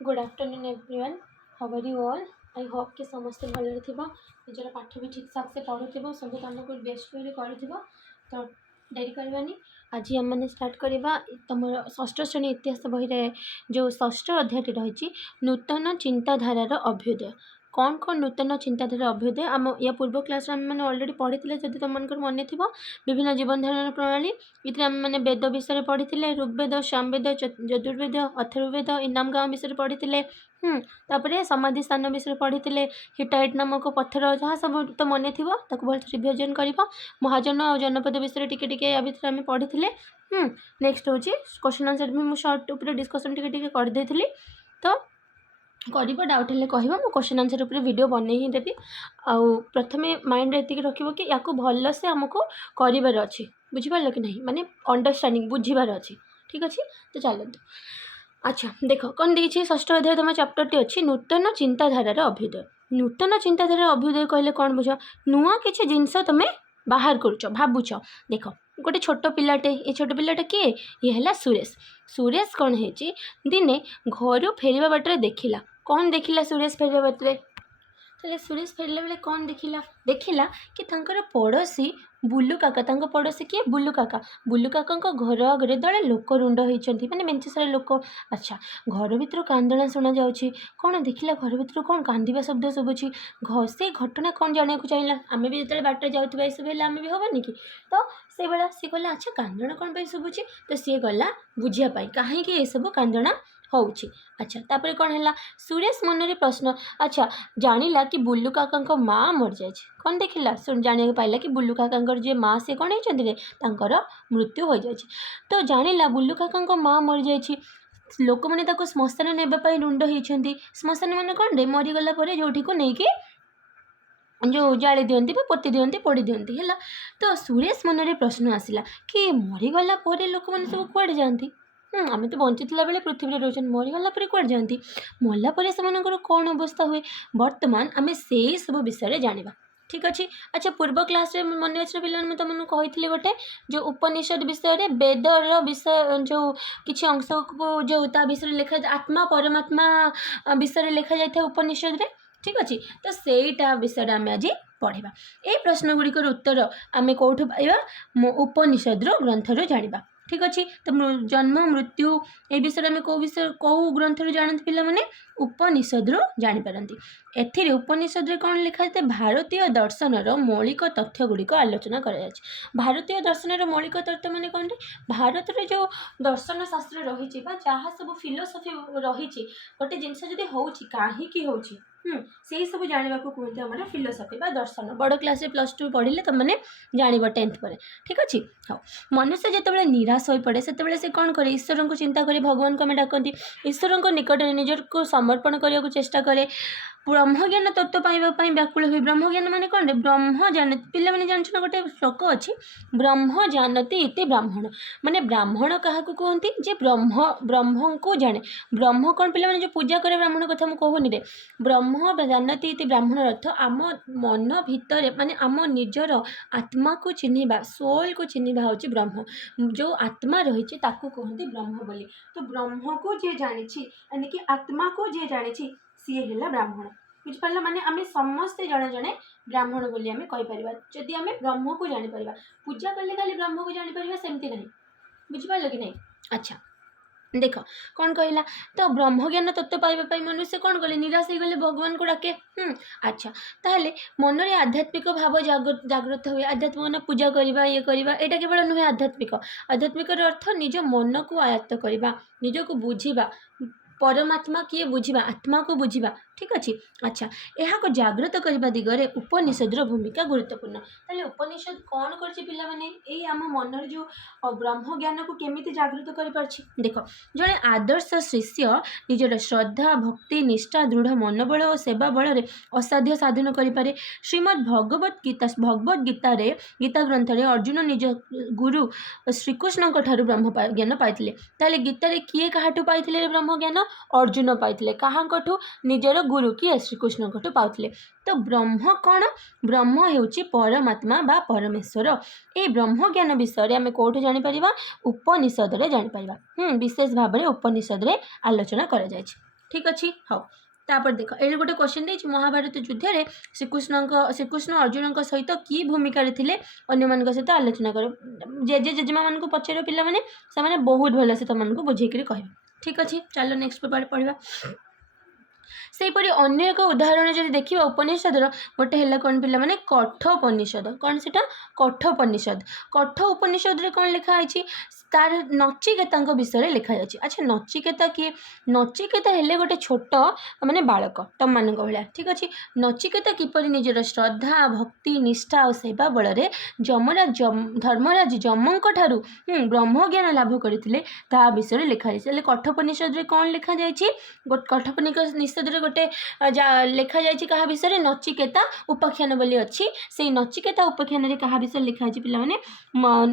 Good afternoon everyone, how are you all. I hope कि समस्ते भलरे थिबो, निजर पाठ भी ठीक ठाक से पढ़ुथिबो, सब काम को बेस्ट वे करूथिबो। तो डेरी करबानी, आज आम मैंने स्टार्ट करवा तुम षष्ठ श्रेणी इतिहास बही रे जो षष्ठ अध्याय रही नूतन चिंताधारार अभ्युदय। कौन कौन नूतन चिंताधारा अभ्युदय आम या पूर्व क्लास आम मैंने अलरेडी पढ़ी जब तुम मन मन थी विभिन्न जीवन धारण प्रणाली ये आम मैंने वेद विषय पढ़ी ऋग्वेद सामवेद यजुर्वेद अथर्ववेद इनाम गाँव विषय पढ़ी तापर समाधि स्थान विषय पढ़ी हिटाइट नामक पत्थर जहाँ सब तो मन थी भल रिविजन कर महाजन और जनपद विषय टिके या भितर आम पढ़ी नेक्स्ट हूँ क्वेश्चन आंसर भी मुझे सर्ट उपर डिस्कसन टिके करदे तो कर डाउट हेल्ले कह क्वेश्चन आंसर उपर वीडियो बन ही देवी। आउ प्रथम माइंड ये रखिए कि या भल से आमको करार अच्छे बुझिपार कि नहीं माने अंडरस्टैंडिंग बुझीबार अच्छे। ठीक अच्छे तो चलते अच्छा देख कौन देखिए षष्ठ अध्याय तुम चैप्टर टी अच्छी नूतन चिंताधारार अभ्युदय। नूतन चिंताधारा अभ्युदय कहले कौन बुझ नुआ किसी जिनस तुम्हें बाहर करुच भावुच। देख गोटे छोट पिलाटे ये छोट पिलाटा किए ये है सुरेश। सुरेश कौन है दिने घर फेरवा बाटर देखला कौन देखला सुरेश फेरवा बाटर ताले सुरेश फेरला बेले कौन देखला कि तांकर पड़ोसी बुल्लू काका पड़ोसी किए बुल्लू काका घर आगे दले लोक रुंड होती मैंने मेंचे सारा लोक। अच्छा घर भीतर कांदना शुणा जाऊँगी कौन देखला घर भीतर कौन कांदा शब्द शुभुची से घटना कौन जाना चाहिए आम भी जो बाटर जाऊँ ये सब आम भी हेनी कि तो से भाया सी कहला अच्छा कांदना कौन पर शुभुची तो सी गला बुझापी कहीं ये सब कांदना होउची। अच्छा तापर कौन है सुरेश मन में प्रश्न अच्छा जानिला कि बुल्लू काका माँ मर जाए कौन देखला जाना पाइला कि बुल्लू काका जे माँ से कौन होती मृत्यु हो जाए तो जानिला बुल्लू काका माँ मर जाए लोक मैंने श्मशान नेबाई रुंड होती श्मशान मान कौन मरीगला जो को लेकिन जो जाली दिखती पोती दिखती पोड़ी दिखती है तो सुरेश मन में प्रश्न आसला कि मरीगला लोक मैंने सब कड़े जाती आम तो बंचीला बेले पृथ्वी रोचे मरीगला कड़े जाती मलापर से कौन अवस्था हुए बर्तमान आम से सब विषय जाना। ठीक अच्छे अच्छा पूर्व क्लास रे मन अच्छे पे तुमको कही गोटे जो उपनिषद विषय वेदर विषय जो किसी अंश को जो विषय लिखा आत्मा परमात्मा विषय लिखा जाए उपनिषद रे। ठीक अच्छे तो सेटा विषय आम आज पढ़ा ये प्रश्न गुड़िकर उत्तर आम कौटू पाइबा उपनिषद ग्रंथर जाना। ठीक अच्छे तो जन्म मृत्यु ये विषय में कौ ग्रंथर जानते पे उपनिषद जापारती एथिरे उपनिषद कौन लिखा जाए भारतीय दर्शनर मौलिक तथ्य गुड़िक आलोचना कर भारतीय दर्शनर मौलिक तथ्य माने कौन भारत रे जो दर्शन शास्त्र रही जहाँ सब फिलोसफी रही गोटे जिनस जदि हो कहीं हो से सब जानवा को कहते हैं फिलोसफी बा दर्शन बड़ क्लास +2 पढ़े तो मैंने जान 10th पर। ठीक अच्छे हाँ मनुष्य जिते निराश हो पड़े से कौन करे ईश्वर को चिंता करे भगवान को आम डाकती ईश्वर को निकट में निजर को समर्पण करने को चेष्टा करे ब्रह्मज्ञान तत्व पाइबापी व्याकुल हुए ब्रह्मज्ञान माने कौन ब्रह्म जान पे जान गोटे श्लोक अच्छी ब्रह्म जानती इति ब्राह्मण माने ब्राह्मण क्या कहते जे ब्रह्म को जाने ब्रह्म कौन पे जो पूजा करे ब्राह्मण कथा मुझे कहूनी रे ब्रह्म जानती इति ब्राह्मण अर्थ आम मन भितर माने आम निजर आत्मा को चिन्हवा सोल को चिन्हवा हूँ ब्रह्म जो आत्मा रही कहते ब्रह्म बोली तो ब्रह्म को जे जानी यानी कि आत्मा को जे जानी सी है ब्राह्मण बुझिपार माने आम समस्ते जड़े जड़े ब्राह्मण बोली आम कहीपर जदि आम ब्रह्म को जापर पूजा कले खाली ब्रह्म को जापर सेमती ना बुझिपार कि नहीं। अच्छा देख कौन कहला तो ब्रह्मज्ञान तत्व पाइबापी मनुष्य कौन कले निराश हो गले भगवान को डाके। अच्छा ताहले मन में आध्यात्मिक भाव जागृत हुए आध्यात्मिक पूजा करवा ये करवा यहाँ केवल नुहे आध्यात्मिक अर्थ निज मन को आयत्त करवा निज को बुझा परमात्मा किए बुझा आत्मा को बुझा। ठीक अच्छे अच्छा यहाँ को जागृत करने दिगरे उपनिषद भूमिका गुरुत्वपूर्ण ताले उपनिषद कौन कर आम मन जो ब्रह्म ज्ञान को केमिति जागृत कर देख जड़े आदर्श शिष्य निजर श्रद्धा भक्ति निष्ठा दृढ़ मनोबल और सेवा बल असाध्य साधन करें। श्रीमद् भगवत गीता गीता ग्रंथ रे अर्जुन निज गुरु श्रीकृष्ण ब्रह्म ज्ञान पाई ताले गीता किए काहाठू पाई ब्रह्म ज्ञान अर्जुन पाई कहाँ निजर गुरु किए श्रीकृष्ण पाते तो ब्रह्म कौन ब्रह्म हेउची परमात्मा बा परमेश्वर ये ब्रह्म ज्ञान विषय आम कौटू जापर उपनिषद रे जापर विशेष भाव में उपनिषद रे आलोचना कर जाए। ठीक अच्छे हाँ तापर देख ये गोटे क्वेश्चन देछि महाभारत युद्ध में श्रीकृष्ण अर्जुन सहित कि भूमिका थे अन्य सहित आलोचना कर जेजे जेजेमा मान पचार पिला माने से बहुत भलसे तुमको बुझेक कह ठीक अच्छे चलो नेक्स्ट पेपर पढ़ा सेपरी अन्य एक उदाहरण जब देखा उपनिषदर गोटे है कौन पिला माने कठोपनिषद कौन से कठोपनिषद कठोपनिषद कौन लिखाई तार नचिकेता विषय लिखा जाए अच्छा नचिकेता किए नचिकेता हेले गोटे छोट माने बालक तम मान भाया ठीक अच्छे नचिकेता किपरि निजर श्रद्धा भक्ति निष्ठा और सेवा बल जमराज धर्मराज जमों ठारू ब्रह्म ज्ञान लाभ करते विषय लिखा जाए कठोपनिषद कौन लिखा जाए कठोपनिषद गोटे लिखा जाए क्या विषय नचिकेता उपाख्यान बोली अच्छी से नचिकेता उपाख्यान क्या विषय लिखाई पे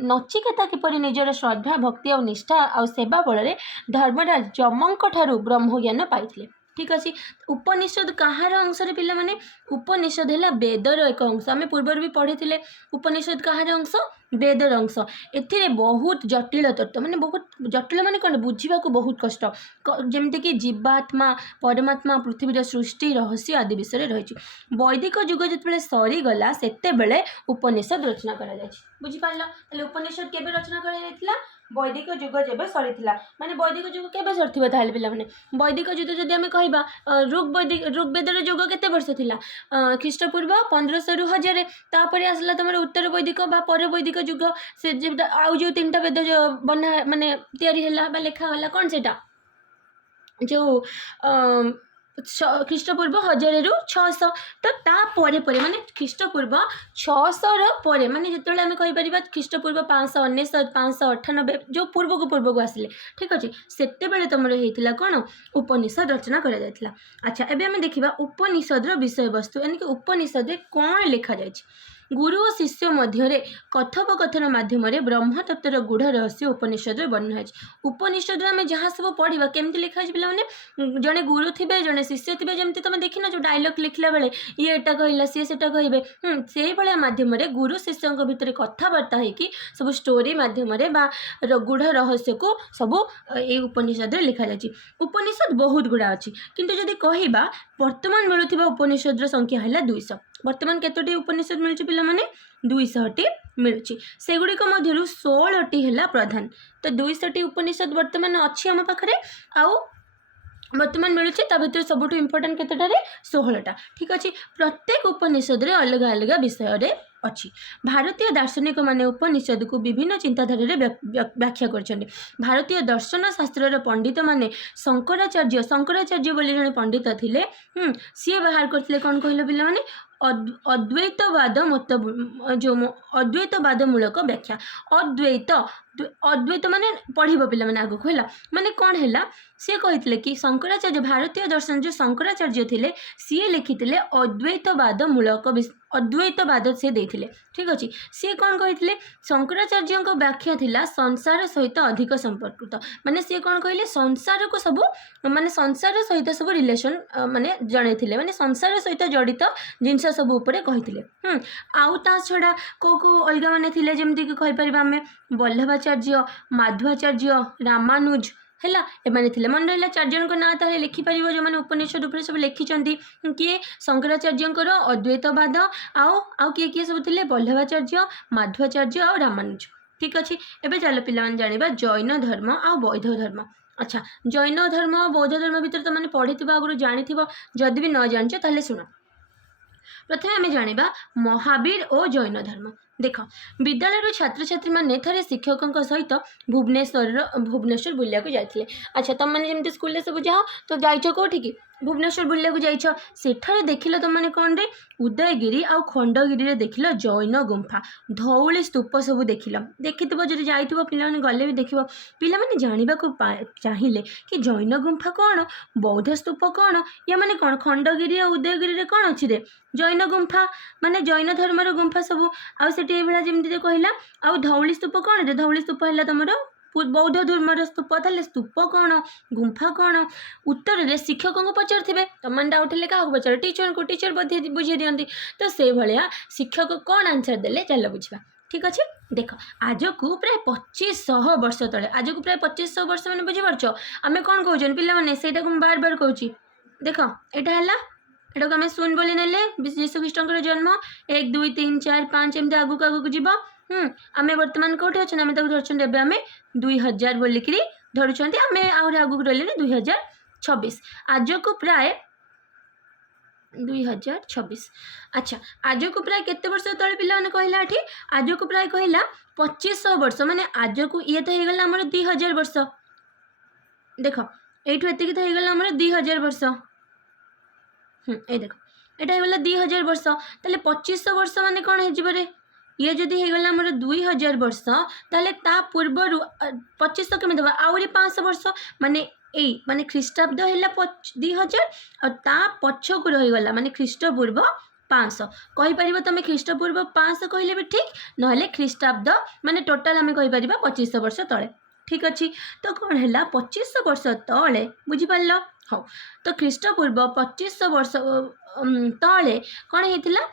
नचिकेता किपरि निजर श्रद्धा भक्ति और निष्ठा और सेवा बल धर्मराज जमों ठारू ब्रह्म ज्ञान पाई ठीक अच्छे उपनिषद कहार अंश पे माने उपनिषद है वेदर एक अंश आम पूर्वर भी पढ़ी थे उपनिषद कहार अंश वेदर अंश ए बहुत जटिल तत्व माने बहुत जटिल माने कौन बुझा बहुत कष्ट जमती कि जीवात्मा परमात्मा पृथ्वीर सृष्टि रहस्य आदि विषय रही वैदिक युग जो सरीगला से उपनिषद रचना कर बुझिपार उपनिषद केबे रचना कर वैदिक युग जब सरी माने वैदिक युग केबे सरी पे वैदिक युग जब आम कह ऋग्वेदर युग केते वर्ष थिला ख्रीष्टपूर्व 1500 रु 1000 तापर आसला तुम उत्तर वैदिक पर वैदिक युग से आउ जो 3टा वेद जो बना माने तैयारी हैला बा लेखा गला कौन सेटा जो ख्रीष्टपूर्व 1000 रु 600 तो तापर माने ख्रीष्टपूर्व 600 पर माने जिते आम कहीपर ख्रीष्टपूर्व 599 598 जो पूर्व को आसिले ठीक अच्छे से तुम होता कौन उपनिषद रचना कर अच्छा एवं आम देखा उपनिषद विषय वस्तु यानी कि उपनिषद कौन लिखा जाए गुरु और शिष्य मध्य कथोपकथन माध्यम ब्रह्म तत्वर गूढ़ रहस्य उपनिषद वर्णना है उपनिषद आम जहाँ सब पढ़ा केमती लिखा पे जड़े गुरु थे जड़े शिष्य थे जमी तुम देखना जो डायलॉग लिखला बेले ये एटा कहला सी से कहे से भाया मध्यम गुरु शिष्य भितर कथबार्ता होगी सब स्टोरी मध्यम गूढ़ रहस्य को सब ये उपनिषद लिखा जाए उपनिषद बहुत गुड़ा अच्छी किंतु जदि कहवा वर्तमान मिलुवा उपनिषद संख्या है 200 वर्तमान केतोटी उपनिषद मिलुछि पिला माने 200टी मिलुछि सेगुड़िक मध्यरु 16टी है प्रधान तो 200टी उपनिषद वर्तमान अच्छी आम पाखरे आउ वर्तमान मिलूँ ता भर सब इम्पोर्टाट केतटारे 16टा ठीक अच्छे प्रत्येक उपनिषद रे अलग अलग विषय अच्छी भारतीय दार्शनिक माने उपनिषद को विभिन्न चिंताधारा व्याख्या कर भारतीय दर्शन शास्त्र पंडित माने शंकराचार्य बोली जड़े पंडित थे सी बाहर करते कौन कहल पे माने अद्वैतवाद मत जो अद्वैतवाद मूलक व्याख्या अद्वैत माने पढ़िब पे मैंने आगक है माने कौन है सी कहते कि शंकराचार्य भारतीय दर्शन जो शंकराचार्य थे सी लिखी अद्वैतवाद मूलक अद्वैतवाद से देथिले ठीक अच्छे सी कौन कहते शंकराचार्य व्याख्या थिला संसार सहित अधिक संपर्कित माने सी कौन कहले संसार को सब माने संसार सहित सब रिलेशन माने जणे थिले माने संसार सहित जड़ित जिनस सब उपरे कहिथिले आउ ता छड़ा को अलग माने थिले जेमति कि कहि परिबा हमें वल्लभाचार्य माध्वाचार्य रामानुज है एमाने थिले मन रहा 4 जन को ना ताले लिखिपर जो मैंने उपनिषद उपर सब लिखिंट किए शंकराचार्य अद्वैतवाद आउ किए सब थे वल्लभाचार्य माध्वाचार्य और रामानुज ठीक अच्छे एवं चलो पे जाना जैन धर्म आ बौद्ध धर्म अच्छा जैन धर्म और बौद्ध धर्म भितर तो मैंने पढ़ी आगुरी जानी जदि भी न जान ताले शुण प्रथम आम जाना महावीर और जैन धर्म देख विद्यालय छात्र छात्री मैंने थे शिक्षकों सहित भुवनेश्वर बुलिया जाते अच्छा तुम मैंने जमी स्कूल सब जाओ तो जाइछ कौटी की भुवनेश्वर बुलिया जाइछ सेठारे देखिल तुम मैंने कौन रे उदयगिरी आ खंडगिरी देखिल जैन गुंफा धौली स्तूप सब देखिल देखिथ जो जाइए पे गले भी देख पे जानवा चाहिए कि जैन गुंफा कौन बौद्ध स्तूप कौन या माने कौन खंडगिरी और उदयगिरी कौन अच्छी रे जैन गुंफा माने जैन धर्मर गुंफा सब आठी जमी कहला आ धौली स्तूप कौन रे धौली स्तूप है तुम बौद्ध धर्मर स्तूप ताले स्तूप कौन गुंफा कौन उत्तर में शिक्षकों को पचारे तुम डाउट है क्या पचार टीचर को टीचर बुझे दिखती तो से भाया शिक्षक कौन आंसर देले चल बुझा ठीक अच्छे देख आज को प्राय 2500 वर्ष तले आज को प्राय 2500 वर्ष मैंने बुझीपार आम कौन कौन पे से बार बार कहूँ देख यहाँ है एटा को आम शून्य बोली नेले यीशु ख्रीष्टर जन्म 1 2 3 4 5 एमती आगू आगू जीव आम बर्तमान कौटे अच्छे आम धरछे एवं आम 2000 बोलिक धरुंच आम आहरी आगू रही 2026 आज को प्राय 2026 अच्छा आज को प्राय केते वर्ष तले पिला ने कहला एठी आज को प्राय कहला 2500 वर्ष माने आज को ये तो हो गला हमर 2000 वर्ष देख एठू एतिकी तो हो गला हमर 2000 वर्ष ए देख एटा हो गला 2000 वर्ष ताले 2500 वर्ष माने कोन हे जिबरे ये जदि हो गला हमर 2000 वर्ष ताले ता पूर्वरु 2500 केमे देबा आउरी 500 वर्ष माने एई माने ख्रीष्टाब्द है 2000 और ता पछ को रहीगला माने ख्रीष्टपूर्व 500 कहीपर तुम ख्रीष्टपूर्व 500 कहले भी ठीक ना ख्रीष्टाब्द माने टोटाल आम कहीपर 2500 वर्ष तले ठीक अच्छे तो कौन है 2500 वर्ष तले बुझीपार हाँ तो ख्रीष्टपूर्व 2500 वर्ष तले कौन होता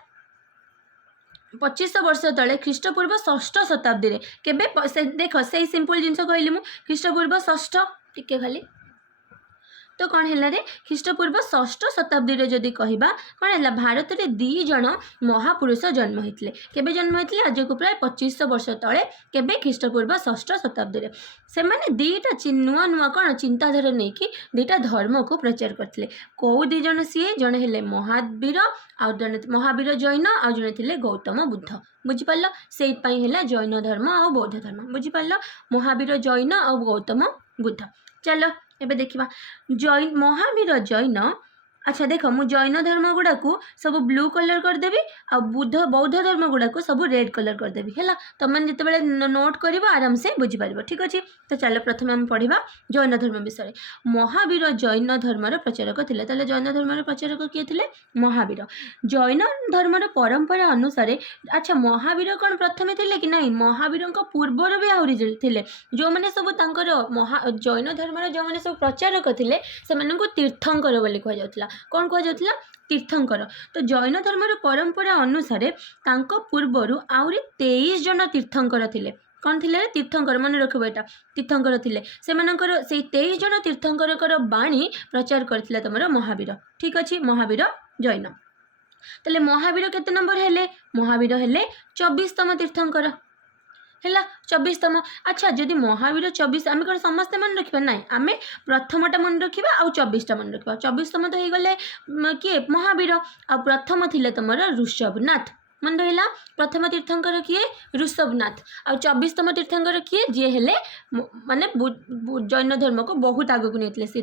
2500 वर्ष तले ख्रीष्टपूर्व 6ठ शताब्दी केबे देख से सिंपल जिनस कहली मु ख्रीष्टपूर्व 6ठ टिके खाली तो कौन है रे ख्रीष्टपूर्व 6ठ शताब्दी रे जदि कहबा कौन है भारत रे 2 जन महापुरुष जन्म होते केबे जन्म होते आज को प्राय 2500 वर्ष तले केबे ख्रीष्टपूर्व 6ठ शताब्दी रे से माने दीटा नुआ नुआ कौन चिंताधारा नहीं कि दीटा धर्म को प्रचार करते कौ 2 जन सी जड़े हेले महावीर आउ जड़े महावीर जैन आउ जड़े थे गौतम बुद्ध बुझीपार से है जैन धर्म आ बौद्ध धर्म बुझीपार महावीर जैन आ गौतम बुद्ध चलो एबे देखिबा जैन महावीर जैन अच्छा देख मु जैन धर्म गुड़ा को सब ब्लू कलर करदेवी आ बुद्ध बौद्ध धर्म गुड़ा को सब रेड कलर करदेवी है तुम जिते नोट कर आराम से बुझीपार ठीक अच्छे तो चलो प्रथम आम पढ़ा जैन धर्म विषय महावीर जैन धर्मर प्रचारक थे ताले जैन धर्मर प्रचारक किए थे महावीर जैन धर्मर परंपरा अनुसार अच्छा महावीर कौन प्रथमे थे कि नहीं महावीर पूर्वर भी आहरी थे जो मैंने सब जैन धर्मर जो मैंने सब प्रचारक थे से तीर्थंकर बोली कहुला कौन कहुला तीर्थंकर तो जैन धर्मर परंपरा अनुसार पूर्वर आहरी 23 जन तीर्थंकर थे कौन थे तीर्थंकर मन रखब यहाँ तीर्थंकर थे से 23 जन तीर्थंकर बाणी प्रचार करथिला तुमर महावीर ठीक अच्छे महावीर जैन ताले महावीर केते नंबर हेले महावीर हेले 24तम तीर्थंकर है 24तम अच्छा जदि महावीर 24 आम कौन समस्ते मन रखा ना आम प्रथमटा मन रखा आउ 24टा मन रखा 24तम तो होगले किए महावीर आ प्रथम थिले तुम ऋषभनाथ मन रहा प्रथम तीर्थंकर किए ऋषभनाथ आ 24तम तीर्थंकर किए जी हेले माने जैन धर्म को बहुत आगक नहीं सी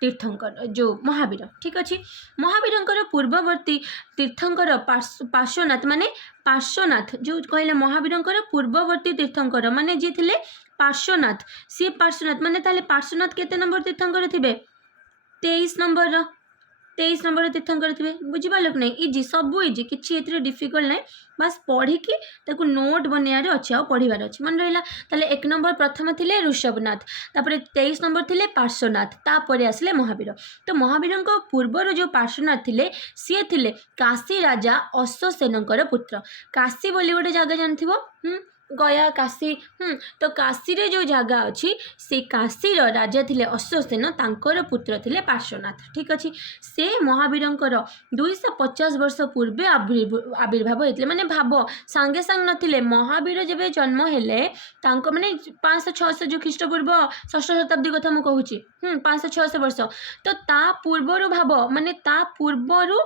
तीर्थंकर जो महावीर ठीक अच्छे महावीर पूर्ववर्ती तीर्थंकर पार्श्वनाथ माने पार्श्वनाथ जो कहले महावीर पूर्ववर्ती तीर्थंकर माने जी थे पार्श्वनाथ सी पार्श्वनाथ माने ताले पार्श्वनाथ केते नंबर तीर्थंकर थे 23 नंबर 23 नंबर तीर्थंकर थे बुझीपार कि नहीं इजी सब इजी किसी डिफिकल्ट ना बस पढ़िकी ताकू नोट बनैयार अच्छे आ पढ़ार अच्छे मन रहा ताले 1 नंबर प्रथम थे ऋषभनाथ तापर 23 नंबर थे पार्श्वनाथ तापर आसिले महावीर तो महावीर पूर्वर जो पार्श्वनाथ थे सी थे काशी राजा अश्वसेनकर पुत्र काशी बोली गोटे जगह जान गया काशी तो काशी रे जो जगह अच्छी से काशी राजा थे अश्वसेन तांकर पुत्र थे पार्श्वनाथ ठीक अच्छे से महावीर 250 वर्ष पूर्वे आविर्भाव होते माने भाव सांगे सांग नथिले महावीर जब जन्म हेले माने 500-600 जो ख्रीष्टपूर्व 6ठ शताब्दी कथा मुझे कहूँ 500-600 वर्ष तो ता पूर्वर भाव माने ता पूर्वर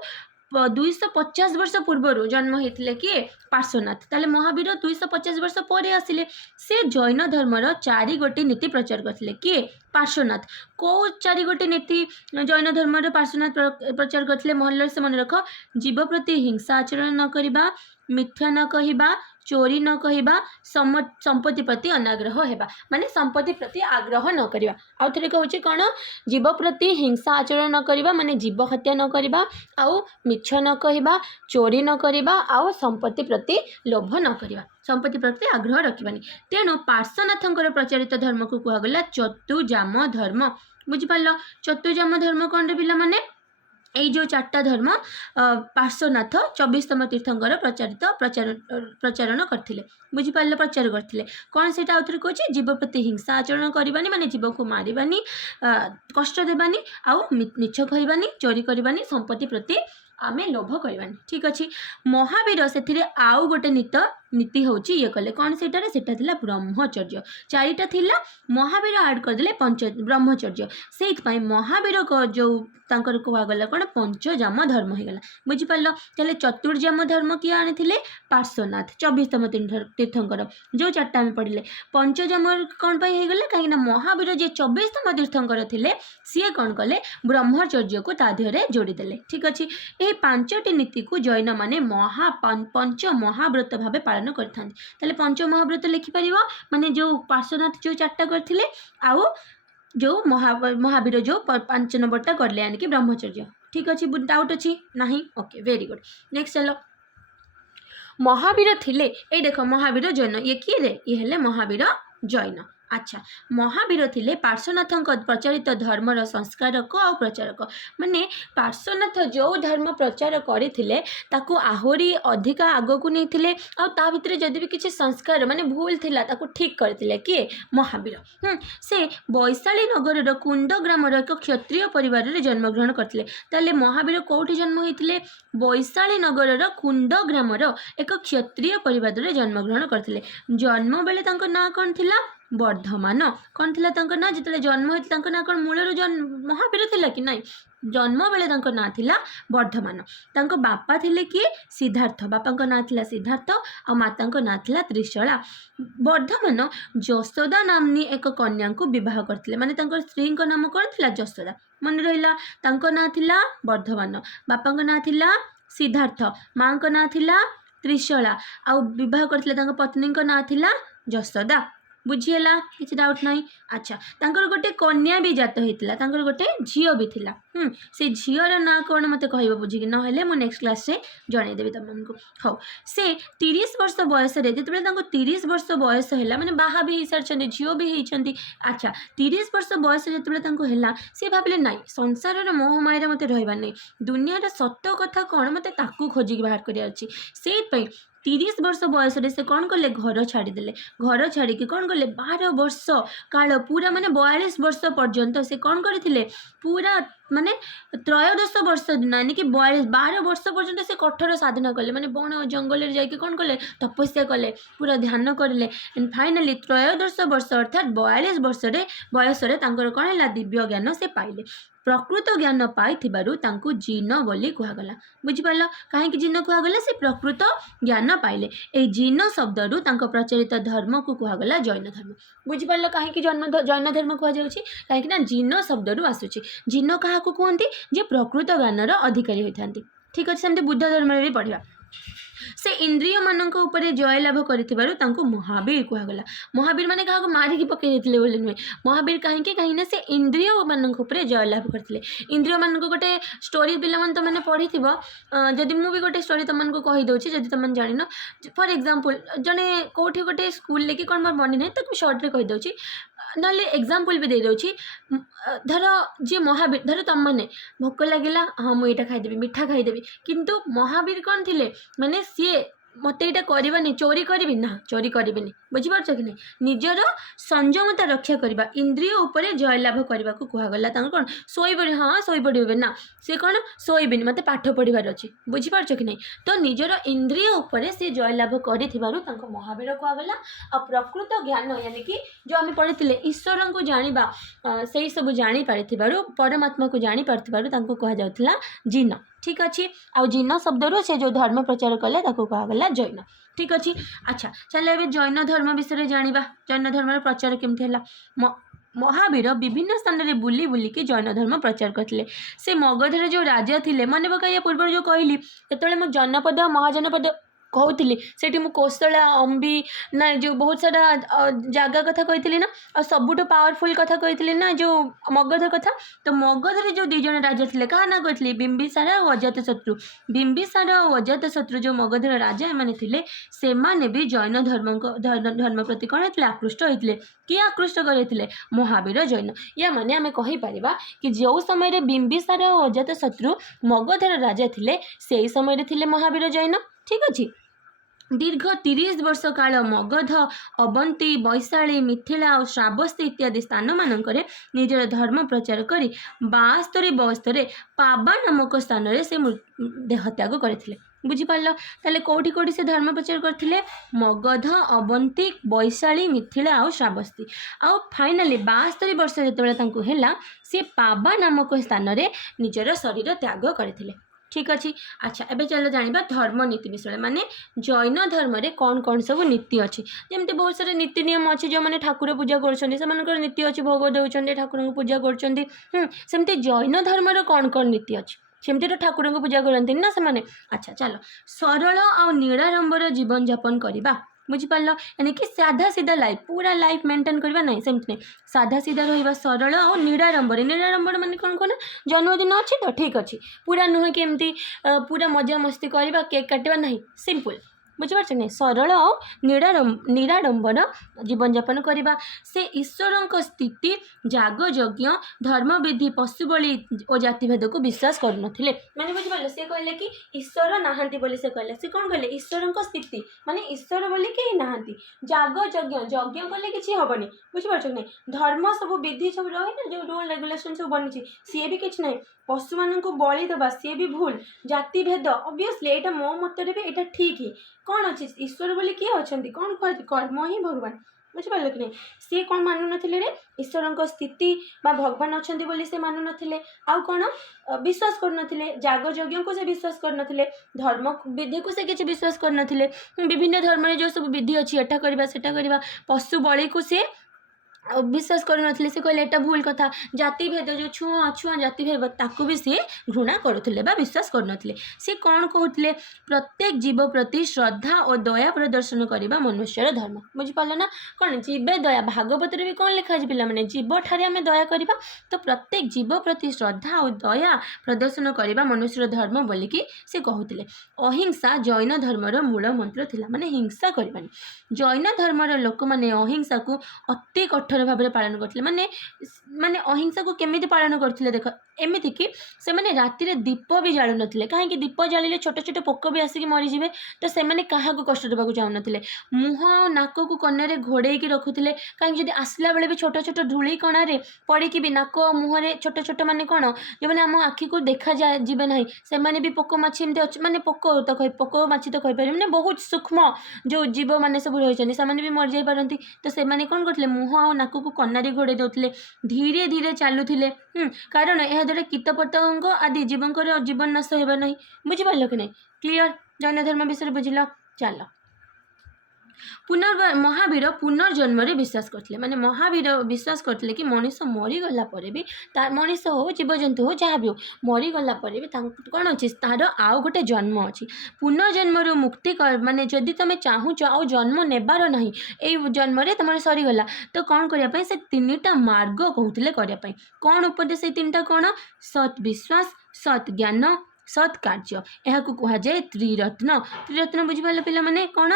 250 वर्ष पूर्वर जन्म होते किए पार्श्वनाथ ताले महावीर 250 वर्ष पर आसिले से जैन धर्मर 4 गोटी नीति प्रचार करते किए पार्श्वनाथ कौ 4 गोटी नीति जैन धर्मर पार्श्वनाथ प्रचार करते महल से मन रख जीव प्रति हिंसा आचरण न करवा मिथ्या न कहवा चोरी न कहवा संपत्ति प्रति अनाग्रह होगा माने संपत्ति प्रति आग्रह न करवा आउ थे कहूँ कौन जीव प्रति हिंसा आचरण न करवा माने जीव हत्या न करवा आउ मिछ न कहवा चोरी न करवा आउ संपत्ति प्रति लोभ न करवा संपत्ति प्रति आग्रह रखबानी तेणु पार्श्वनाथंकर प्रचारित धर्म को कहगला चतुजाम धर्म बुझिपार चतुजाम धर्म कौन रे पिला माने এই जो चार्टा धर्म पार्श्वनाथ 24तम तीर्थंकर प्रचारण करथिले बुझिपारे प्रचार करथिले कौन से आउथरे कहछि जीव प्रति हिंसा आचरण करबानी माने जीव को मारिबानी कष्ट देबानी आउ मिछ कहबानी चोरी करबानी संपत्ति प्रति आमे लोभ करबानी ठीक अच्छे महावीर से आउ गोटे नीति होची ये कले कौन सेटारे सेटा थिला ब्रह्मचर्य चारिटा थिला महावीर ऐड करदेले पंच ब्रह्मचर्य से महावीर को जो तांकर कहगला कौन पंचजाम धर्म हो गला बुझिपार तेल चतुर्जाम धर्म किए आनी पार्श्वनाथ 24तम तीर्थंकर जो चार्टा आम पढ़ले पंचजाम कौन पर होगला कहीं महावीर जे 24तम तीर्थंकर थे सी कौन कले ब्रह्मचर्य को ता देहरे जोड़ीदेले ठीक अच्छे ये 5टी नीति को जैन माने पंच महाव्रत भाव पालन करते पंच महाव्रत लिखिपर माने जो पार्श्वनाथ जो चार्टा करते आउ जो महावीर जो 5 नंबरटा करले यानी कि ब्रह्मचर्य ठीक अच्छे डाउट अच्छी नहीं ओके वेरी गुड नेक्स्ट चलो महावीर थिले ये देख महावीर जैन ये किए रे ये हेले महावीर जैन अच्छा महावीर थिले पार्श्वनाथ प्रचारित धर्मर संस्कारक और प्रचारक माने पार्श्वनाथ जो धर्म प्रचार करथिले ताकू आहुरी अधिक आगकू नहीं आ ता भितर जदि भी किसी संस्कार माने भूल थिला ताकू ठीक करथिले किए महावीर से वैशाली नगर कुंड ग्रामर एक क्षत्रिय परिवार रे जन्मग्रहण करथिले ताले महावीर कोठी जन्म होइथिले वैशाली नगर कुंड ग्रामर एक क्षत्रिय परिवार रे जन्मग्रहण करथिले जन्म बेले तांको ना कोन थिला वर्धमान कौन थिला तांको ना जितले जन्म होइति तांको ना कोन मूलर महावीर थिला कि नहीं जन्म बेले तांको ना थिला वर्धमान तांको बापा थिले कि सिद्धार्थ बापा ना थिला सिद्धार्थ और माता ना थिला त्रिशला वर्धमान जशोदा नामनी एक कन्या को विवाह करथिले माने तांको स्त्री को नाम कौन थिला जशोदा मन रहिला तांको ना थिला वर्धमान बापा ना थिला सिद्धार्थ माँ को ना थिला त्रिशला आ विवाह करथिले तांको पत्नी को ना थिला जशोदा बुझीगला किसी डाउट नहीं अच्छा तांकर गोटे कन्या भी जात होता तांकर गोटे झील भी थिला से झीर ना कौन मत कह बुझिकी ना मु नेक्स्ट क्लास से जनईदेवी तुमको हाँ से 30 वर्ष बयस जो 30 वर्ष बयस है मैंने बाहा भी हो सारी झील भी होती अच्छा 30 वर्ष बयस जो है सी भाविले ना संसार मोह माया मत रहा नहीं दुनिया सत्य कथा कौन मत खोजिकी बाहर कर 30 वर्ष बयस से कौन कले घर छाड़ीदे घर छाड़ी कौन कले 12 वर्ष काल पूरा माने 42 वर्ष पर्यंत से कौन करथिले पूरा माने 13 वर्ष दिन यानी कि 12 वर्ष पर्यंत से कठोर साधना कले माने बण जंगल जाके कौन कले तपस्या कले पूरा ध्यान करले एंड फाइनली 13 वर्ष अर्थात 42 वर्ष बयस कौन है दिव्य ज्ञान से पाइले प्रकृत ज्ञान पाई जीन बोली कहगला बुझिपार कहीं जिन कहगला से प्रकृत ज्ञान पाइले ए जीन शब्द रु प्रचलित धर्म को कहगला जैन धर्म बुझिपार कहीं जैन धर्म कहुच्छी कहीं जीन शब्द रु आसूची जीन क्या कहते जे प्रकृत ज्ञानर अधिकारी होती ठीक अच्छे सेमती बुद्ध धर्म भी पढ़ा से इंद्रिय मानक ऊपर जय लाभ कर महावीर कहगला महावीर माने क्या मारिकी पकई बोले नुहे महावीर कहीं से इंद्रिय मानक ऊपर जय लाभ करते इंद्रिय मानक गोटे स्टोरी पिला तो मैंने पढ़ी जदि मुझे गोटे स्टोरी तुमको कहीदे जब तुम जान फॉर एग्जांपल जड़े कौटी गोटे स्कूल कि कौन मोर मन ना तो सर्ट्रे कहीदे ना एग्जांपल भी दे दौची धर जी महावीर धर तुम मैंने भोक लगे हाँ मुझे खाईदेवी मिठा खाईदेवी किंतु महावीर कौन थे माने सी मत यहाँ करवानी चोरी करी ना चोरी करी बुझीपार कि नहीं निजर संयमता रक्षा करवा इंद्रिय उपर जय लाभ करने को कहगला कौन शोपड़े हाँ शोपड़े ना सी कौन शोबे मत पाठ पढ़ार अच्छी बुझीपार कि नहीं तो निजर इंद्रिय उपर से जय लाभ कर महावीर कहगला आ प्रकृत ज्ञान यानी कि जो आम पढ़ी ईश्वर को जाना से सब जापार परमात्मा को जापार कहुला जीन ठीक अच्छे आउ जीन शब्द रू से जो धर्म प्रचार कले कहगला जैन ठीक अच्छे अच्छा चल ए जैन धर्म विषय जाना जैन धर्म प्रचार केमती है महावीर विभिन्न स्थान में बुली बुलिकी जैन धर्म प्रचार करते से मगधर जो राजा थे मन पका या पूर्व जो कहली जो जनपद महाजनपद कहूली से कोसला अंबी ना जो बहुत सारा जगह कथा कही ना और सबुठ पावरफुल कथा कही ना जो मगध कथा। तो मगध जो दीज राजा थे क्या ना कही बिंबिसार और अजातशत्रु। बिंबिसार और अजातशत्रु जो मगधर राजा एम से भी जैन धर्म प्रति कौन होते आकृष्ट होते। किए आकृष्ट करते महावीर जैन। या माने आम कहीपर कि जो समय बिंबिसार और अजातशत्रु मगधर राजा थे से समय थे महावीर जैन। ठीक अच्छे। दीर्घ 30 वर्ष काल मगध अवंती वैशाली मिथिला और श्रावस्ती इत्यादि स्थान मानकर निजर धर्म प्रचार कर 72 वर्ष पाबा नामक स्थान से देहत्याग करते। बुझिपार ताले कौटी कौटी से धर्म प्रचार करते मगध अवंती वैशाली मिथिला और श्रावस्ती आउ फाइनाली 72 वर्ष जो है सी पाबा नामक स्थान में निजर शरीर त्याग करते। ठीक अच्छे। अच्छा एबे चलो जानिबा धर्म नीति विषय माने जैन धर्म रे कौन कौन सब नीति अच्छी जमती बहुत सारे नीति नियम अच्छे जो मैंने ठाकुर पूजा कर नीति अच्छी भोग दौरान ठाकुर को पूजा करमती जैन धर्म कौन कौन नीति अच्छी सेमती तो ठाकुर को पूजा करती ना से। अच्छा चलो सरल और निराडंबर जीवन यापन करवा बुझिपार यानी कि साधा सीधा लाइफ पूरा लाइफ मेंटेन करवा नहीं सेमती नहीं साधा सीधा रहा सरल और निराडंबर माने कौन कौन जन्मदिन अच्छी तो ठीक अच्छे पूरा नुहे कि एमती पूरा मजा मस्ती करवा केक काटवा नहीं सिंपल बुझिपार नहीं सरल और निराडंबर जीवन यापन करवा से ईश्वर स्थिति जाग यज्ञ धर्म विधि पशु बलि और जातिभेद को विश्वास करुनथिले माने बुझिपार से कहले कि ईश्वर नाहांती बोली से कहले से कौन कहले ईश्वर स्थिति माने ईश्वर बोली कहीं नाहांती जाग यज्ञ यज्ञ कले किसी हेनी बुझिपार नहीं धर्म सब विधि सब रही ना जो रूल रेगुलेशन सब बनी सी भी किसी ना पशु मान को बलि देवा सी भी भूल जातिभेद ऑब्वियसली यहाँ मो मतरे भी यहाँ ठीक ही कौन अच्छे ईश्वर बोली किए अच्छा कौन कहते कर्म ही भगवान बुझिपारे कि नहीं सी कौन मानु नथिले रे ईश्वर स्थिति बा भगवान अच्छा बोली से मानु नथिले आउ कौन विश्वास करनथिले जाग यज्ञ को से विश्वास करनथिले धर्म विधि को से किसी विश्वास करनथिले विभिन्न धर्म जो सब विधि अच्छी एटा करवा सेटा करवा पशु बलि को से विश्वास करुनथिले से कहले एटा भूल कथा जाति भेद जो छुआ छुआ जाति भेद ताकू भी सी घृणा करुथिले बा विश्वास करुनथिले से कौन कहउथिले प्रत्येक जीव प्रति श्रद्धा और दया प्रदर्शन करबा मनुष्यर धर्म बुझिपारल ना कौन जीवे दया भागवत रे भी कौन लिखा है पिला माने जीव ठारे आमे दया करबा तो प्रत्येक जीव प्रति श्रद्धा और दया प्रदर्शन करबा मनुष्यर धर्म बोली कि से कहउथिले अहिंसा जैन धर्मर मूल मंत्र थिला माने हिंसा करबानी जैन धर्मर लोक माने अहिंसा को अति कठोर भाव में पालन करते माने माने अहिंसा को केमिति पालन करते देख एमती कि से माने राति दीप भी जालु नथिले कहीं दीप जालिले छोट छोट पोक भी आसिक मरीजे तो से माने काहाको कष्ट देवाक चाहूनथिले मुह नाक को कन्या घोड़े रखुले कहीं जब आसला बेले भी छोट छोट धूली कणारे पड़ी भी नाक मुहर छोट छोट माने कौन जो मैंने आम आखि को देखा जाए जीवे ना से माने भी पोक माछी एमती माने पोक तो कह पोक माछी तो कहीपर मैंने बहुत सूक्ष्म जो जीव मैंने सब रही से भी मर जाई पारती तो से माने कौन करते मुह और नाक को कन्या घोड़े दौले धीरे धीरे चलुले कारण यह द्वारा कीट पतंग आदि जीवंकर जीवन नष्ट होगा नहीं बुझिपार कि नहीं क्लीयर जैन धर्म विषय बुझल चल महावीर पुनर्जन्म विश्वास करते माने महावीर विश्वास करते कि मनीष मरीगला भी मनीष हो जीवजंतु हो जहाँ भी हो मरीगला भी कौन अच्छी तार आउ गोटे जन्म अच्छी पुनर्जन्म मुक्ति माने जदि तुम चाहूच आउ जन्म नेबार ना यही जन्म तुम सरीगला तो कौन करने से 3टा मार्ग कहते करने कौन उपदेश 3टा कौन सत् विश्वास सत् ज्ञान सत् कार्य यह कहुए त्रिरत्न त्रिरत्न बुझिपारे पिला माने कौन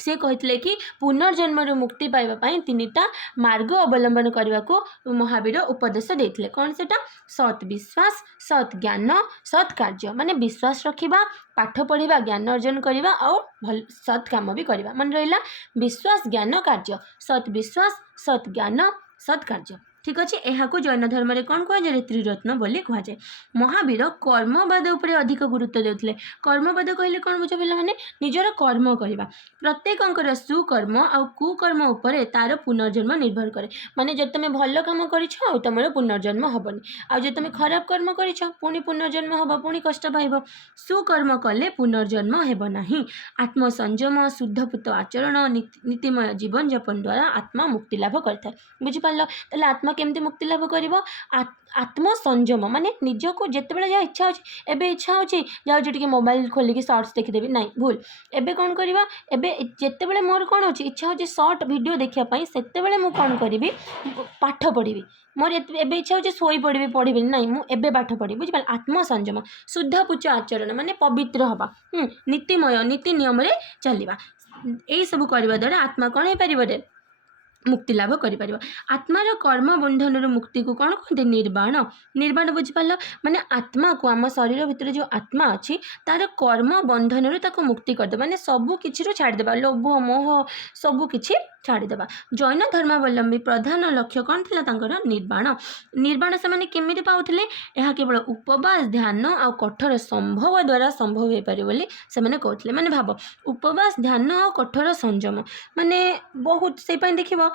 से कहते कि पुनर्जन्म मुक्ति पाइबापी 3टा मार्ग अवलंबन करने को महावीर उपदेश देते कौन से सत् विश्वास सत् ज्ञान सत् कार्य माने विश्वास रखा पाठ पढ़ा ज्ञान अर्जन करवा और भल सत् काम भी करवा मन रहा विश्वास ज्ञान कार्य सत् विश्वास सत् ज्ञान सत् कार्य ठीक अच्छे यहाँ को जैन धर्म में कौन कहुए त्रिरत्न बोली कहुए महावीर कर्मवाद उपर अधिक गुरुत्व देते कर्मवाद कहले कौन बुझ पे मैंने निजर कर्म करवा प्रत्येक सुकर्म आ कुकर्म उपर तार पुनर्जन्म निर्भर करे माने जब तुम भल कम कर तुम पुनर्जन्म हेनी आज तुम खराब कर्म कर पुणी पुनर्जन्म हम पुणी कष्ट पाइब सुकर्म कले पुनर्जन्म हेबना आत्मसंयम शुद्धपूत आचरण नीतिमय जीवन यापन द्वारा आत्मा मुक्ति लाभ करता बुझिपार आत्मा केमती मुक्ति लाभ कर आत्मसंयम माने निजको जितेबाला जहाँ इच्छा अच्छे एबे इच्छा होची जाऊँ टी मोबाइल खोलिकी शॉर्ट्स देखीदेवी ना भूल एबे कौन करवा एबे जितेबाला मोर कौन हो इच्छा होची शॉर्ट वीडियो देखापी से मुझे कौन करी पाठ पढ़ी मोर एबे इच्छा होची सोई पढ़ी पढ़ी ना मुझे पाठ पढ़ी बुझिपार आत्मसंयम शुद्ध पुच आचरण माने पवित्र हवा नीतिमय नीति नियम चलवा यही सब करने द्वारा आत्मा कौन हो पारे मुक्ति लाभ कर आत्मार कर्म बंधन मुक्ति को कौन कहते निर्वाण निर्वाण बुझिपाल माने आत्मा को आम शरीर भितर जो आत्मा अच्छी तार कर्म बंधन मुक्ति करदे माने सबू किछि छाड़देवा लोभ मोह सबू किछि छाड़देवा जैन धर्मावलंबी प्रधान लक्ष्य कौन थी निर्वाण निर्वाण से मैंने केमी पाऊले यह केवल उपवास ध्यान आ कठोर संभव द्वारा संभव हो पारे बोली से कहते माने भाव उपवास ध्यान आ कठोर संयम माने बहुत से देखिए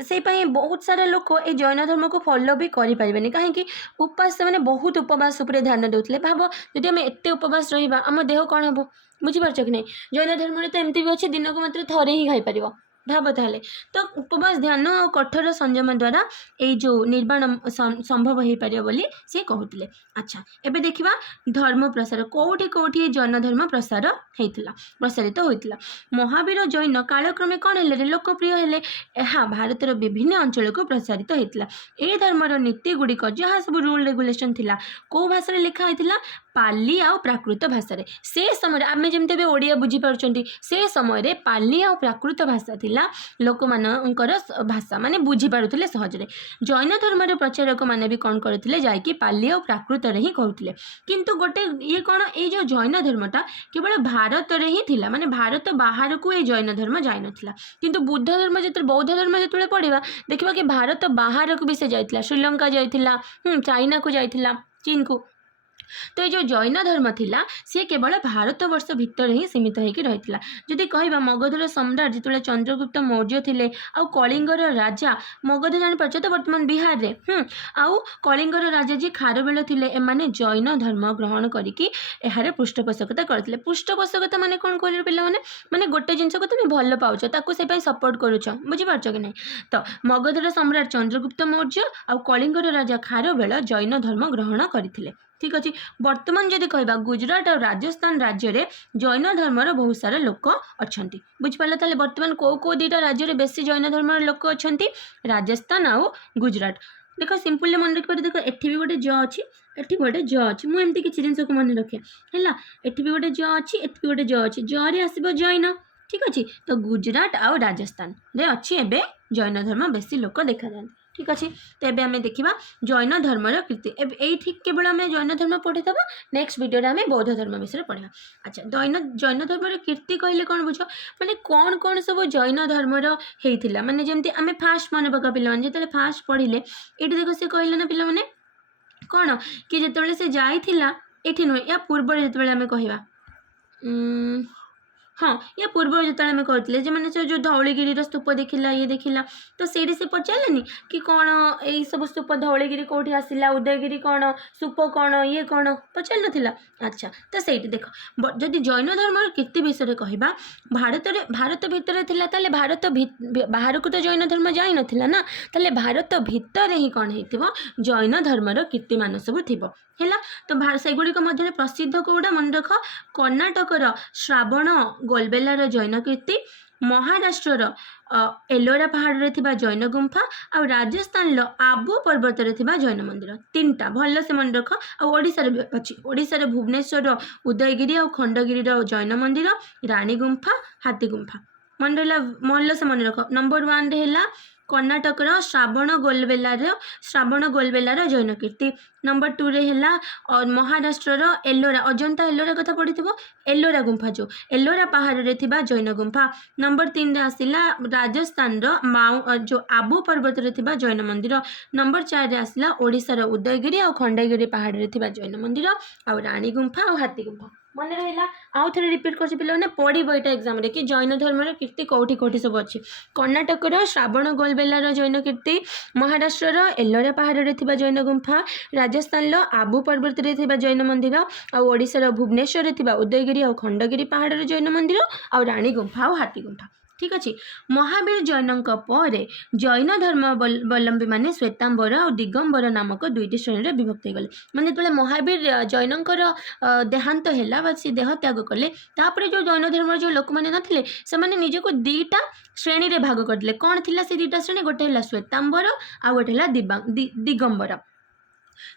से बहुत सारा लोक ये जैन धर्म को फॉलो भी करें कहीं उपवास से बहुत उपवास उपर ध्यान देते भाव जदि आम एत उपवास रहा आम देह कौन हम बुझीपार कि नहीं जैन धर्म में तो एमती भी अच्छे दिन को मात्र थरे ही खाई पार भाव ताले तो उपवास ध्यान और कठोर संयम द्वारा ये जो निर्वाण संभव हो पारे बोली सी कहते। अच्छा एबे देखिबा धर्म प्रसार कोठी कोठी जैन धर्म प्रसार होता प्रसारित होता महावीर जैन कालक्रमे कौन है लोकप्रिय हेले भारतर विभिन्न अंचल को प्रसारित होता ए धर्मर नीति गुड़िक जहाँ सब रूल रेगुलेशन थिला को भाषा लिखा होता पाली आ प्राकृत भाषा से समय आम जमी ओडिया बुझीपार से समय पाली आ प्राकृत भाषा थिला लोक मानकर भाषा माने बुझीपारुले सहजरे जैन धर्मर प्रचारक माने भी कौन करते जाकि पाली आ प्राकृत ही कहते किंतु गोटे ये कौन ये जो जैन धर्मटा केवल भारत में ही थिला माने भारत बाहर को ये जैन धर्म जाई नथिला किंतु बुद्ध धर्म जो बौद्ध धर्म जो पढ़ा देखा कि भारत बाहर को भी से जाइथिला श्रीलंका जाइथिला चाइना को जाइथिला चीन को तो ये जो जैन धर्म थिला सी केवल भारत वर्ष भितर ही सीमित होकर रही जदि कहवा मगधर सम्राट जो चंद्रगुप्त मौर्य थे आ कलिंगर राजा मगध जापार तो बर्तमान बिहार रे आउ कलिंगर राजा जी खारवेल थे एमाने जैन धर्म ग्रहण करके यार पृष्ठपोषकता करते पृष्ठपोषकता माने कौन कर पे माने गोटे जिनस को तुम भल पाच से सपोर्ट करुच बुझीपार कि नहीं तो मगधर सम्राट चंद्रगुप्त मौर्य आ कलिंगर राजा खारवेल जैन धर्म ग्रहण करते ठीक अच्छे बर्तमान जदि कहवा गुजरात और राजस्थान राज्य में जैन धर्मर बहुत सारा लोक अच्छा बुझिपाल ताले बर्तमान को दुईटा राज्य में बेसी जैन धर्मर लोक अच्छा राजस्थान आउ गुजरात देख सिंपल मन रखिए देख एटी भी गोटे ज अच्छी एटी गोटे ज अच्छी मुझे किसी जिन को मन रखे है एटी भी गोटे ज अच्छी एटी गोटे ज अच्छी जरे आसब जैन ठीक अच्छे तो गुजरात आउ राजस्थान रे अच्छी एबे जैन धर्म बेसी लोक देखा जाए ठीक अच्छे तो ये आम देखा जैन धर्मर कीर्ति ये केवल आम जैन धर्म पढ़ीद नेक्स्ट वीडियो आम बौद्ध धर्म विषय पढ़ा। अच्छा जैन धर्मर कीर्ति कहले कौन बुझ माने कौन कौन सब जैन धर्मर होता माने जमती आम फास्ट मन पका पे जो फास्ट पढ़ले ये देख से कहले ना पे कौन कि जिते से जाइला ये नुहे या पूर्व जो आम कह हाँ या पूर्व जो कहते मैंने जो धौलीगिरी स्तूप देखला ये देखला तो से पचारे कि कौन यही सब स्तूप धौलीगिरी कौटी आसला उदयगिरी कौन स्तूप कौन ये कौन पचार नाला। अच्छा तो से देख जदि जैन धर्म कीर्ति विषय कहवा भारत भितर थिला ताले भारत बाहर को तो जैन धर्म जाई नथिला ना ताले भारत भितर ही कौन हो जैन धर्मर कीर्ति मान सब थी है तो से गुड़िक मध्य प्रसिद्ध कौटा मन रख कर्णाटकर श्रावण गोलबेलार जैन कीर्ति महाराष्ट्र एलोरा पहाड़ रे जैन गुंफा और राजस्थान आबू पर्वत रे जैन मंदिर तीनटा भल से मन रख ओडिशार भी अच्छी ओडिशार भुवनेश्वर उदयगिरी और खंडगिरी जैन मंदिर रानी गुंफा हाथी गुंफा मन रहा भल से मन रख नंबर 1 रे है कर्णाटकर श्रावण गोलबेलार जैन कीर्ति नंबर 2 रे है और महाराष्ट्र एलोरा अजंता एलोरा कथा पढ़ी एलोरा गुंफा जो एलोरा पहाड़ रे जैन गुंफा नंबर 3 रे आसला राजस्थान जो आबू पर्वत रे जैन मंदिर नंबर 4 रे आसला ओडिशार उदयगिरी और खंडगिरी पहाड़ रे जैन मंदिर और रानी गुंफा और हाथी गुंफा मन रहा आउ थे रिपीट कर पे पढ़ो यहाँ एग्जाम कि जैन धर्मर कीर्ति कौटी कौटी सब अच्छी कर्णाटकर श्रावण गोलबेलार जैन कीर्ति महाराष्ट्र एलोरा पहाड़ रे जैन गुंफा राजस्थान आबू पर्वत रे जैन मंदिर और ओडिशार भुवनेश्वर उदयगिरी और खंडगिरी पहाड़ जैन मंदिर और रानी गुंफा और हाथी गुंफा ठीक अच्छे। महावीर जैन पर जैन धर्मावलंबी मैंने श्वेतांबर और दिगंबर नामक दुईटी श्रेणी विभक्त गले माने जो महावीर जैनकर देहांत है सी देह त्याग कले तापर जो जैन धर्म जो लोक मैंने नथिले से माने निजको दीटा श्रेणी रे भाग करते कौन थिला से दीटा श्रेणी गोटे है श्वेतांबर आ गोटे है दिगंबर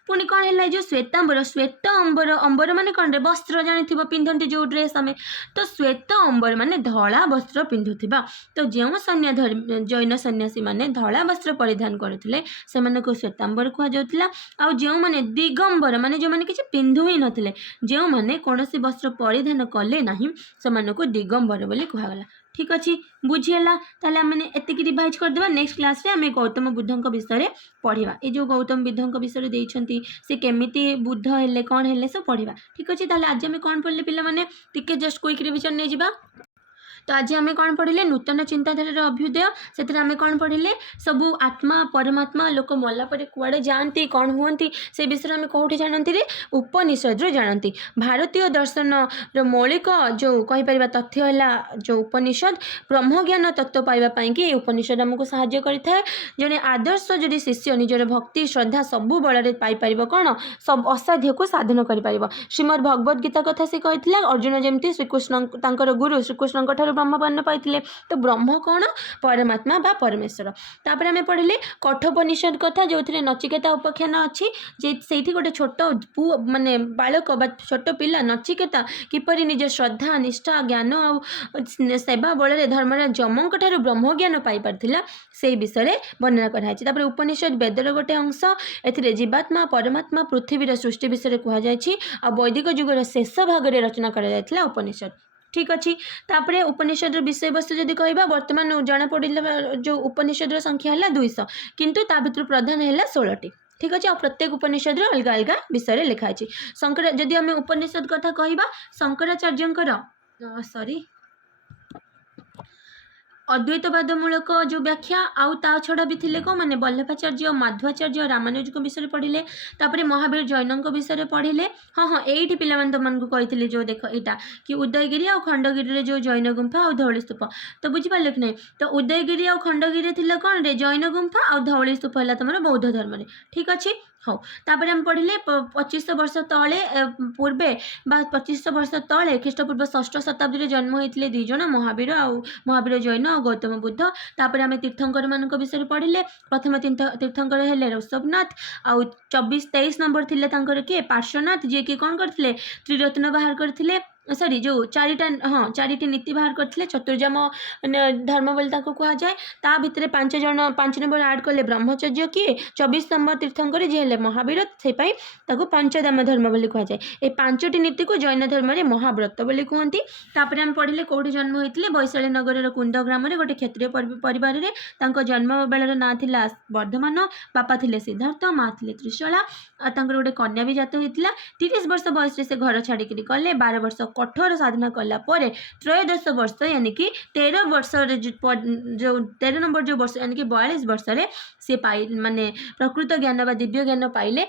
पुणी कौन है जो श्वेतांबर श्वेत अंबर अंबर माने कौन रे वस्त्र जानी पिंधती जो ड्रेस आम तो श्वेत अंबर माने धला वस्त्र पिंधुवा तो जो जैन सन्यासी माने धला वस्त्र परिधान करते से श्वेतांबर कहुला आ जो मैंने दिगंबर माने जो मैंने किसी पिंधु ही नथिले जो मैंने कौन वस्त्र परिधान कले ना से दिगंबर बोली कहगला ठीक अच्छे बुझीगला ताले मैंने एतिक रिवाइज करदेवा नेक्स्ट क्लास रे आमे गौतम बुद्धंक विषय पढ़ा ये जो गौतम बुद्धंक विषय देइछंती से केमिति बुद्ध हेले कौन हेले सब पढ़ा ठीक अच्छे ताले आज आमे कौन पढ़ले पिला माने टिके जस्ट क्विक रिविजन नहीं जिबा तो आज आम कौन पढ़ले नूतन चिंताधार अभ्युदय से आम कौन पढ़ले सबू आत्मा परमात्मा लोक मल्ला पर कुआड़े जाती कौन हुंती से विषय में कौटी जानती रे उपनिषद जानती भारतीय दर्शन मौलिक जो कहीपर तथ्य है जो उपनिषद ब्रह्मज्ञान तत्व पाइबापी कि उपनिषद आमको साहाय्य करें जड़े आदर्श जदि शिष्य निजर भक्ति श्रद्धा सबू बल पाइपर कौन सब असाध्य को साधन कर श्रीमद भगवद गीता कथा से कही अर्जुन जमती श्रीकृष्ण गुरु श्रीकृष्ण ब्रह्मज्ञान पाई तो ब्रह्म कौन परमात्मा बा परमेश्वर तापर आम पढ़ले कठोपनिषद कथा जो थे नचिकेता उपाख्यान अच्छी से गोटे छोट पु माने बालक बा छोट पिला नचिकेता किपरि निज श्रद्धा निष्ठा ज्ञान आ सेवा बल धर्मराज जमों ब्रह्मज्ञान पाई पार्थिला से विषय वर्णना कराई उपनिषद वेदर गोटे अंश ए जीवात्मा परमात्मा पृथ्वीर सृष्टि विषय कहुई आ वैदिक जुगर शेष भाग में रचना करा उपनिषद ठीक अच्छे तापर उपनिषद विषय वस्तु जदि कहवा बर्तमान जना पड़ा जो उपनिषद संख्या है 200 किंतु ता भीतर प्रधान है 16टी ठीक अच्छे प्रत्येक उपनिषद अलग अलग विषय लिखाई शंकर जदि आम उपनिषद कथा कहवा शंकराचार्य सॉरी अद्वैतवादमूलक जो व्याख्या आउ ता छड़ा भी थिले को माने वल्लभाचार्य माध्वाचार्य रामानुज विषय पढ़िले तापर महावीर जैन विषय पढ़िले हाँ हाँ यही पिला तुमको कही जो देख यहाँ कि उदयगिरी और खंडगिरी जो जैन गुंफा और धौली स्तूप तो बुझिपारे कि नहीं तो उदयगिरी और खंडगिरी थिला कौन रे जैन गुंफा और धौली स्तूप है तुम बौद्ध धर्म ठीक अच्छे हाँ तापर आम पढ़िले 2500 वर्ष तले पूर्वे 2500 वर्ष तले ख्रीष्टपूर्व 6ठ शताब्दी जन्म होते दुई जन महावीर जैन और गौतम बुद्ध तापर आम तीर्थंकर मान विषय पढ़िले प्रथम तीर्थंकर हेले ऋषभनाथ आउ 24-23 नंबर थिले किए पार्श्वनाथ जी कि कौन करते त्रिरत्न बाहर करते सॉरी जो चारिटा हाँ चारिटी नीति बाहर करते चतुर्जाम धर्म बोली कह जाए ता भितर 5 नंबर आड कले ब्रह्मचर्य किए 24 नंबर तीर्थंकर जी हेले महावीर से पंचधाम धर्म बोली कह जाए ये 5टी नीति को जैन धर्म में महाव्रत बोली कहती तापर आम पढ़िले कौटी जन्म होते वैशाली नगर कुंद ग्राम गोटे क्षत्रिय परिवार में जन्म बेलर ना थिला वर्धमान बापा थिले सिद्धार्थ माँ थिले त्रिशला गोटे कन्या भी जात होता 30 वर्ष बयस से घर छाड़िक गले 12 वर्ष कठोर साधना कला त्रयोदश वर्ष यानी कि 13 वर्ष जो 13 नंबर जो वर्ष यानी कि 42 वर्ष सी पाई माने प्रकृत ज्ञान बा दिव्य ज्ञान पाइले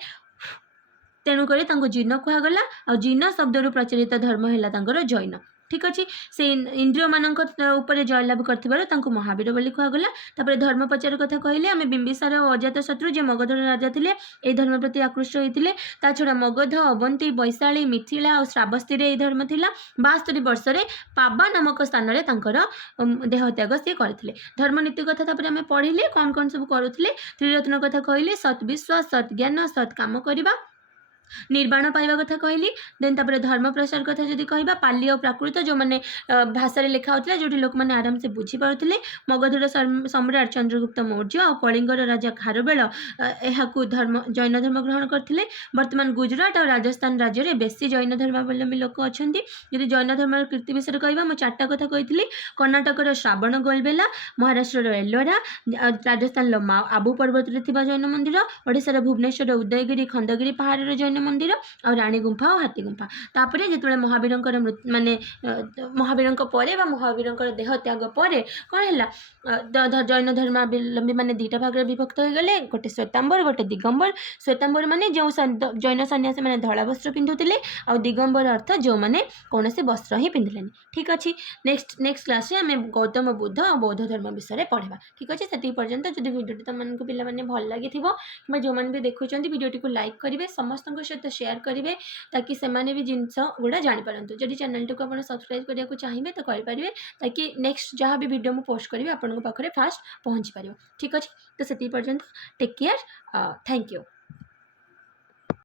तेणुक जीन कहगला और जीन शब्द प्रचलित धर्म है जैन ठीक अच्छे से इंद्रिय मानक जयलाभ कर महावीर बोली कहगला तापर धर्म प्रचार कथा कहले आम बिंबिसार और अजात शत्रु जो मगधर राजा थे ये धर्म प्रति आकृष्ट होते ता छड़ा मगध अवंती वैशाली मिथिला और श्रावस्ती ये धर्म थिला 72 वर्ष पाबा नामक स्थान में देहत्याग सी करते धर्म नीति कथा तापर आम पढ़िले कौन कौन सब करुले त्रिरत्न कथा कहले सत् विश्वास सत् ज्ञान सत् काम करवा निर्वाण पाइबा कथा कहली देन तापर धर्म प्रसार कथा जदि कहबा पाली और प्राकृत जो माने भाषा लिखा होता जो लोक मैंने आराम से बुझी पारुथिले मगधर सम्राट चंद्रगुप्त मौर्य और कलिंगर राजा खारवेल धर्म जैन धर्म ग्रहण करते वर्तमान गुजरात और राजस्थान राज्य में बेसी जैन धर्मावलंबी लोक अच्छा यदि जैन धर्म कीर्ति विषय कहबा मैं 4टा कथा कही कर्णाटकर श्रावण गोलबेला महाराष्ट्र एलोरा राजस्थान आबू पर्वत जैन मंदिर ओडिशार भुवनेश्वर उदयगिरी खंडगिरी पहाड़ जैन मंदिर आ राणी गुंफा और हाथी गुंफा तापर जो महावीर माने महावीर महावीर देह त्याग पर कौन है जैन धर्मावलम्बी मैंने दुईटा भाग विभक्त हो गले गोटे श्वेतांबर गोटे दिगंबर श्वेतांबर माने जो जैन सन्यासी मैंने धला वस्त्र पिंधुले आ दिगंबर अर्थ जो मैंने कौन से वस्त्र ही पिंधिले ठीक अच्छे नेक्स्ट क्लास आम गौतम बुद्ध और बौद्ध धर्म विषय पढ़ा ठीक अच्छे से पर्यंत जो भिडियो तुमको पे भल लगी कि जो मैंने भी देखुं भिडियोटी को लाइक करेंगे समस्त सहित शेयर करेंगे ताकि से भी जिनस गुड़ा जापारतु जदि चैनल को आप सब्सक्राइब करने को चाहिए तो करेंगे ताकि नेक्स्ट जहाँ भी वीडियो मुझे पोस्ट करी आपको पाखे फास्ट पहुँची पार ठीक अच्छे तो से पर्यंत टेक केयर थैंक यू।